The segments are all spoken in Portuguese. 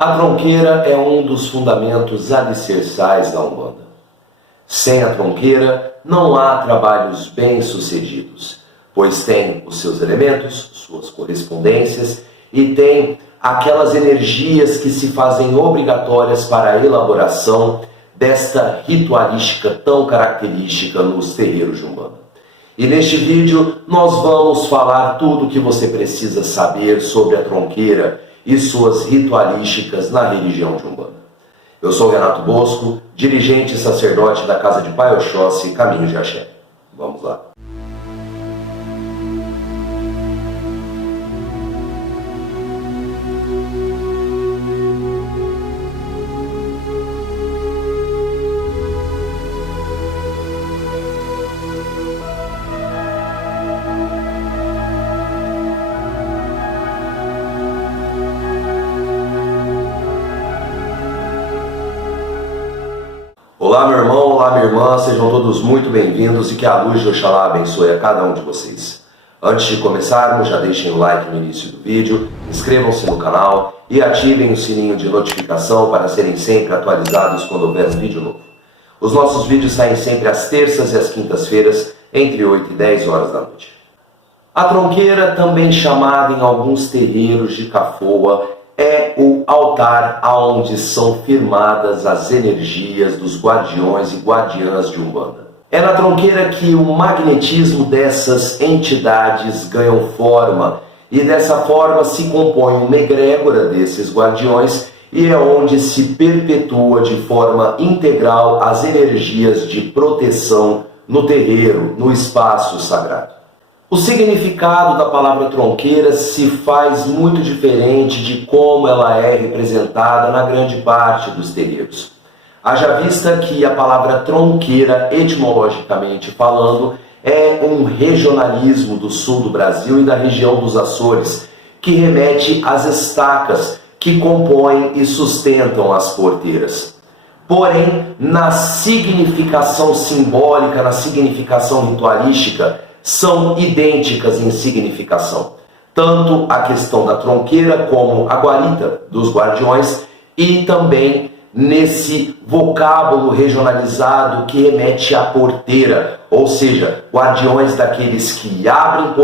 A tronqueira é um dos fundamentos alicerçais da Umbanda. Sem a tronqueira não há trabalhos bem-sucedidos, pois tem os seus elementos, suas correspondências e tem aquelas energias que se fazem obrigatórias para a elaboração desta ritualística tão característica nos terreiros de Umbanda. E neste vídeo nós vamos falar tudo o que você precisa saber sobre a tronqueira e suas ritualísticas na religião de Umbanda. Eu sou Renato Bosco, dirigente e sacerdote da Casa de Pai Oxóssi, Caminho de Axé. Vamos lá. Olá meu irmão, olá minha irmã, sejam todos muito bem-vindos e que a luz de Oxalá abençoe a cada um de vocês. Antes de começarmos, já deixem o like no início do vídeo, inscrevam-se no canal e ativem o sininho de notificação para serem sempre atualizados quando houver um vídeo novo. Os nossos vídeos saem sempre às terças e às quintas-feiras, entre 8 e 10 horas da noite. A tronqueira, também chamada em alguns terreiros de Cafoa, é o altar onde são firmadas as energias dos guardiões e guardiãs de Umbanda. É na tronqueira que o magnetismo dessas entidades ganham forma e dessa forma se compõe uma egrégora desses guardiões e é onde se perpetua de forma integral as energias de proteção no terreiro, no espaço sagrado. O significado da palavra tronqueira se faz muito diferente de como ela é representada na grande parte dos terreiros. Haja vista que a palavra tronqueira, etimologicamente falando, é um regionalismo do sul do Brasil e da região dos Açores, que remete às estacas que compõem e sustentam as porteiras. Porém, na significação simbólica, na significação ritualística, são idênticas em significação. Tanto a questão da tronqueira como a guarita dos guardiões e também nesse vocábulo regionalizado que remete à porteira, ou seja, guardiões daqueles que abrem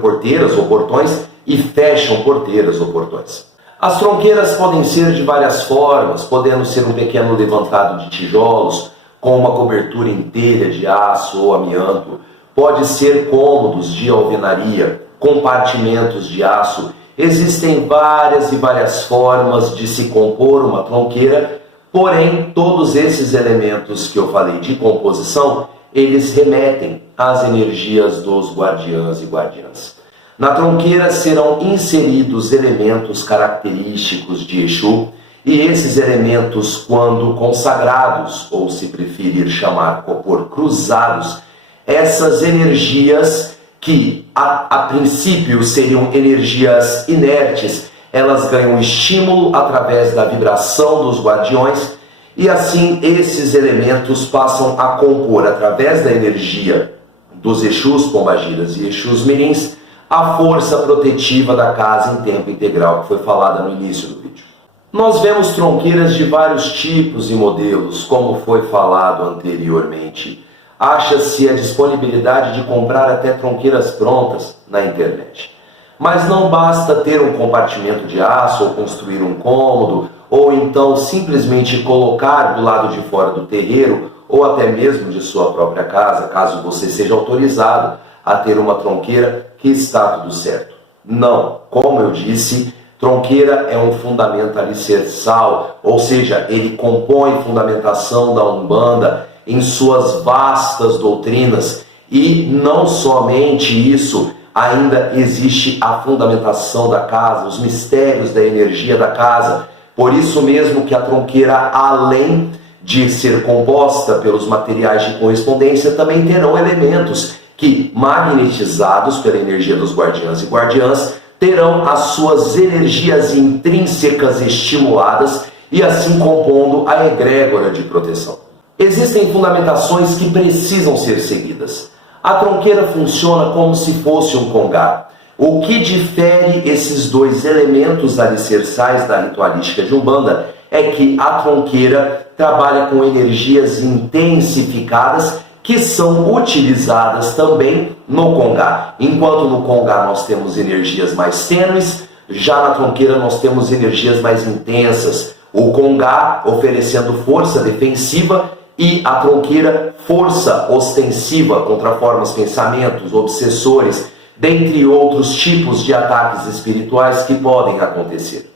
porteiras ou portões e fecham porteiras ou portões. As tronqueiras podem ser de várias formas, podendo ser um pequeno levantado de tijolos com uma cobertura inteira de aço ou amianto. Pode ser cômodos de alvenaria, compartimentos de aço. Existem várias e várias formas de se compor uma tronqueira, porém, todos esses elementos que eu falei de composição, eles remetem às energias dos guardiãs e guardiãs. Na tronqueira serão inseridos elementos característicos de Exu, e esses elementos, quando consagrados, ou se preferir chamar por cruzados, essas energias que a princípio seriam energias inertes, elas ganham estímulo através da vibração dos guardiões e assim esses elementos passam a compor através da energia dos Exus Pombagiras e Exus Mirins a força protetiva da casa em tempo integral que foi falada no início do vídeo. Nós vemos tronqueiras de vários tipos e modelos, como foi falado anteriormente. Acha-se a disponibilidade de comprar até tronqueiras prontas na internet. Mas não basta ter um compartimento de aço ou construir um cômodo, ou então simplesmente colocar do lado de fora do terreiro, ou até mesmo de sua própria casa, caso você seja autorizado a ter uma tronqueira, que está tudo certo. Não, como eu disse, tronqueira é um fundamento alicerçal, ou seja, ele compõe fundamentação da Umbanda em suas vastas doutrinas, e não somente isso, ainda existe a fundamentação da casa, os mistérios da energia da casa. Por isso mesmo que a tronqueira, além de ser composta pelos materiais de correspondência, também terão elementos que, magnetizados pela energia dos guardiãs e guardiãs, terão as suas energias intrínsecas estimuladas e assim compondo a egrégora de proteção. Existem fundamentações que precisam ser seguidas. A tronqueira funciona como se fosse um congá. O que difere esses dois elementos alicerçais da ritualística de Umbanda é que a tronqueira trabalha com energias intensificadas que são utilizadas também no congá. Enquanto no congá nós temos energias mais tênues, já na tronqueira nós temos energias mais intensas. O congá oferecendo força defensiva e a tronqueira força ostensiva contra formas, pensamentos, obsessores, dentre outros tipos de ataques espirituais que podem acontecer.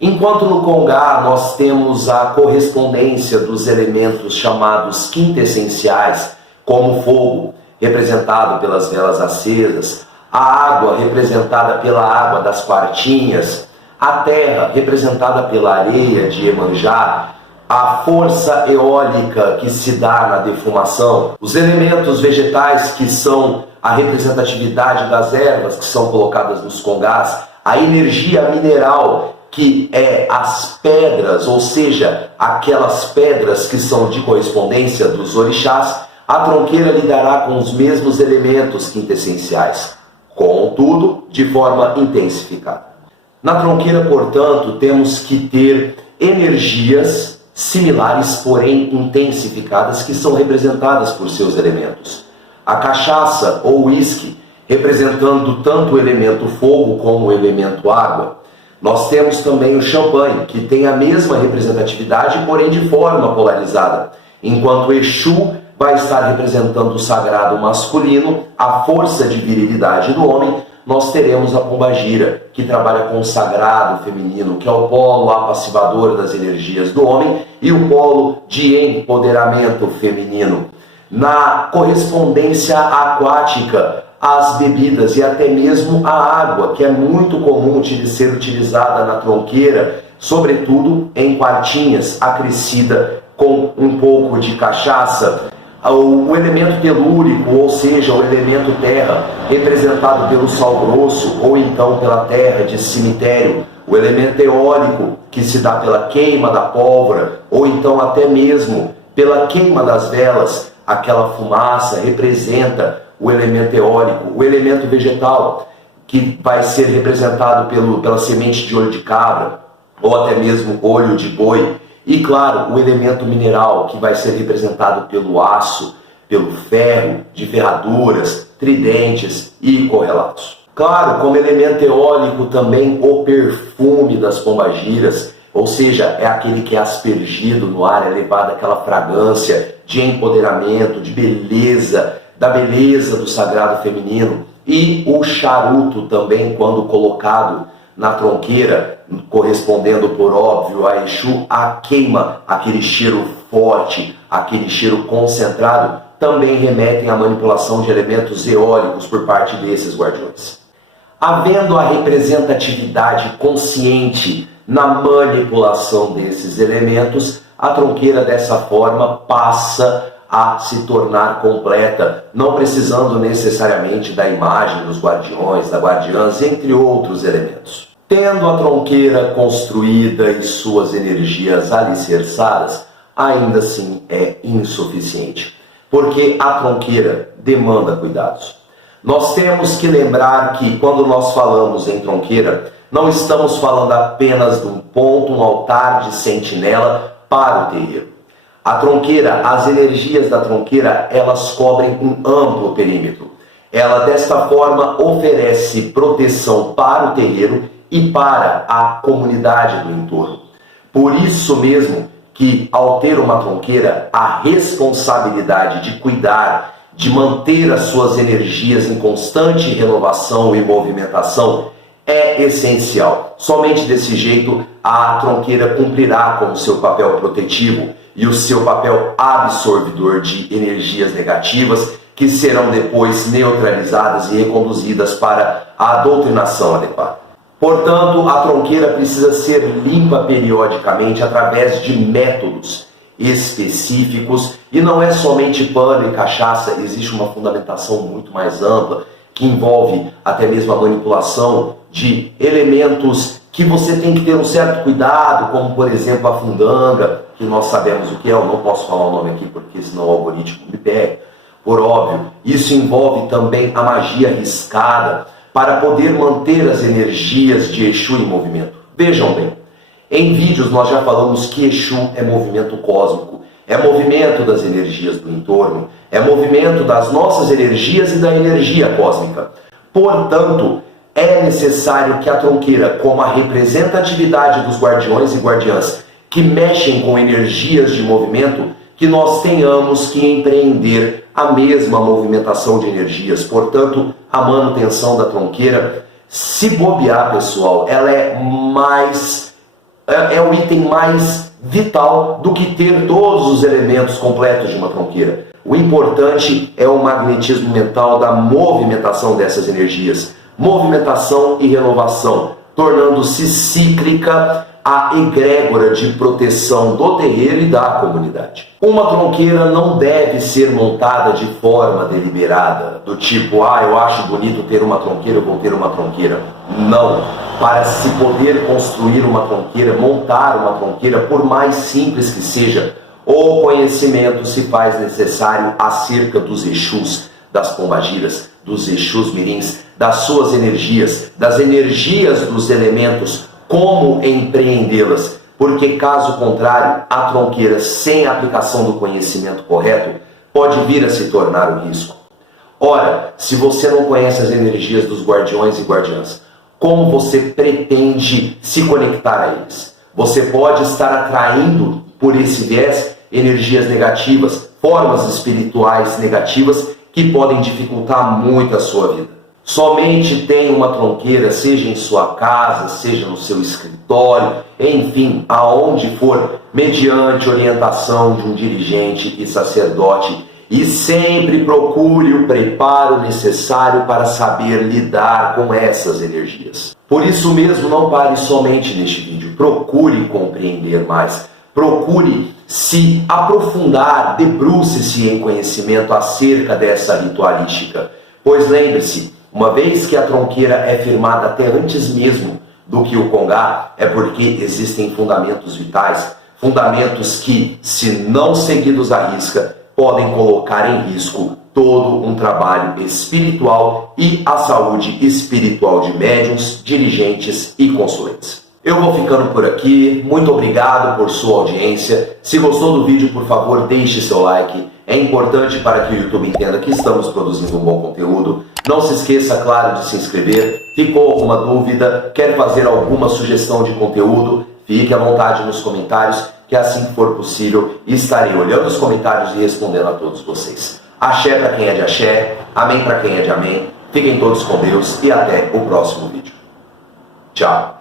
Enquanto no congá nós temos a correspondência dos elementos chamados quintessenciais, como o fogo, representado pelas velas acesas, a água, representada pela água das quartinhas, a terra, representada pela areia de Iemanjá, a força eólica que se dá na defumação, os elementos vegetais que são a representatividade das ervas que são colocadas nos congás, a energia mineral que é as pedras, ou seja, aquelas pedras que são de correspondência dos orixás, a tronqueira lidará com os mesmos elementos quintessenciais, contudo, de forma intensificada. Na tronqueira, portanto, temos que ter energias similares, porém intensificadas, que são representadas por seus elementos. A cachaça ou uísque, representando tanto o elemento fogo como o elemento água. Nós temos também o champanhe, que tem a mesma representatividade, porém de forma polarizada. Enquanto o Exu vai estar representando o sagrado masculino, a força de virilidade do homem, nós teremos a pombagira, que trabalha com o sagrado feminino, que é o polo apassivador das energias do homem, e o polo de empoderamento feminino. Na correspondência aquática, as bebidas e até mesmo a água, que é muito comum de ser utilizada na tronqueira, sobretudo em quartinhas, acrescida com um pouco de cachaça. O elemento telúrico, ou seja, o elemento terra, representado pelo sal grosso ou então pela terra de cemitério. O elemento eólico, que se dá pela queima da pólvora ou então até mesmo pela queima das velas. Aquela fumaça representa o elemento eólico. O elemento vegetal, que vai ser representado pela semente de olho de cabra ou até mesmo olho de boi. E claro, o elemento mineral, que vai ser representado pelo aço, pelo ferro, de ferraduras, tridentes e correlatos. Claro, como elemento eólico também o perfume das pombagiras, ou seja, é aquele que é aspergido no ar, é levado aquela fragrância de empoderamento, de beleza, da beleza do sagrado feminino. E o charuto também, quando colocado na tronqueira, correspondendo por óbvio a Exu, a queima, aquele cheiro forte, aquele cheiro concentrado, também remetem à manipulação de elementos eólicos por parte desses guardiões. Havendo a representatividade consciente na manipulação desses elementos, a tronqueira dessa forma passa a se tornar completa, não precisando necessariamente da imagem dos guardiões, da guardiãs, entre outros elementos. Tendo a tronqueira construída e suas energias alicerçadas, ainda assim é insuficiente, porque a tronqueira demanda cuidados. Nós temos que lembrar que quando nós falamos em tronqueira, não estamos falando apenas de um ponto, um altar de sentinela para o terreiro. A tronqueira, as energias da tronqueira, elas cobrem um amplo perímetro. Ela, desta forma, oferece proteção para o terreiro e para a comunidade do entorno. Por isso mesmo que, ao ter uma tronqueira, a responsabilidade de cuidar, de manter as suas energias em constante renovação e movimentação é essencial. Somente desse jeito a tronqueira cumprirá com o seu papel protetivo e o seu papel absorvedor de energias negativas, que serão depois neutralizadas e reconduzidas para a doutrinação adequada. Portanto, a tronqueira precisa ser limpa periodicamente através de métodos específicos, e não é somente pano e cachaça, existe uma fundamentação muito mais ampla, que envolve até mesmo a manipulação de elementos que você tem que ter um certo cuidado, como por exemplo a fundanga, que nós sabemos o que é, eu não posso falar o nome aqui porque senão o algoritmo me pega, por óbvio. Isso envolve também a magia arriscada, para poder manter as energias de Exu em movimento. Vejam bem, em vídeos nós já falamos que Exu é movimento cósmico, é movimento das energias do entorno, é movimento das nossas energias e da energia cósmica. Portanto, é necessário que a tronqueira, como a representatividade dos guardiões e guardiãs que mexem com energias de movimento, que nós tenhamos que empreender a mesma movimentação de energias. Portanto, a manutenção da tronqueira, se bobear, pessoal, ela é o item mais vital do que ter todos os elementos completos de uma tronqueira. O importante é o magnetismo mental da movimentação dessas energias. Movimentação e renovação, tornando-se cíclica a egrégora de proteção do terreiro e da comunidade. Uma tronqueira não deve ser montada de forma deliberada, do tipo, eu acho bonito ter uma tronqueira, eu vou ter uma tronqueira. Não. Para se poder construir uma tronqueira, montar uma tronqueira, por mais simples que seja, o conhecimento se faz necessário acerca dos Exus, das pombagiras, dos Exus mirins, das suas energias, das energias dos elementos, como empreendê-las, porque caso contrário, a tronqueira sem a aplicação do conhecimento correto pode vir a se tornar um risco. Ora, se você não conhece as energias dos guardiões e guardiãs, como você pretende se conectar a eles? Você pode estar atraindo, por esse viés, energias negativas, formas espirituais negativas que podem dificultar muito a sua vida. Somente tenha uma tronqueira, seja em sua casa, seja no seu escritório, enfim, aonde for, mediante orientação de um dirigente e sacerdote, e sempre procure o preparo necessário para saber lidar com essas energias. Por isso mesmo, não pare somente neste vídeo, procure compreender mais, procure se aprofundar, debruce-se em conhecimento acerca dessa ritualística, pois lembre-se, uma vez que a tronqueira é firmada até antes mesmo do que o congá, é porque existem fundamentos vitais, fundamentos que, se não seguidos à risca, podem colocar em risco todo um trabalho espiritual e a saúde espiritual de médiuns, dirigentes e consulentes. Eu vou ficando por aqui, muito obrigado por sua audiência. Se gostou do vídeo, por favor, deixe seu like. É importante para que o YouTube entenda que estamos produzindo um bom conteúdo. Não se esqueça, claro, de se inscrever. Ficou alguma dúvida? Quer fazer alguma sugestão de conteúdo? Fique à vontade nos comentários, que assim que for possível, estarei olhando os comentários e respondendo a todos vocês. Axé para quem é de axé, amém para quem é de amém. Fiquem todos com Deus e até o próximo vídeo. Tchau!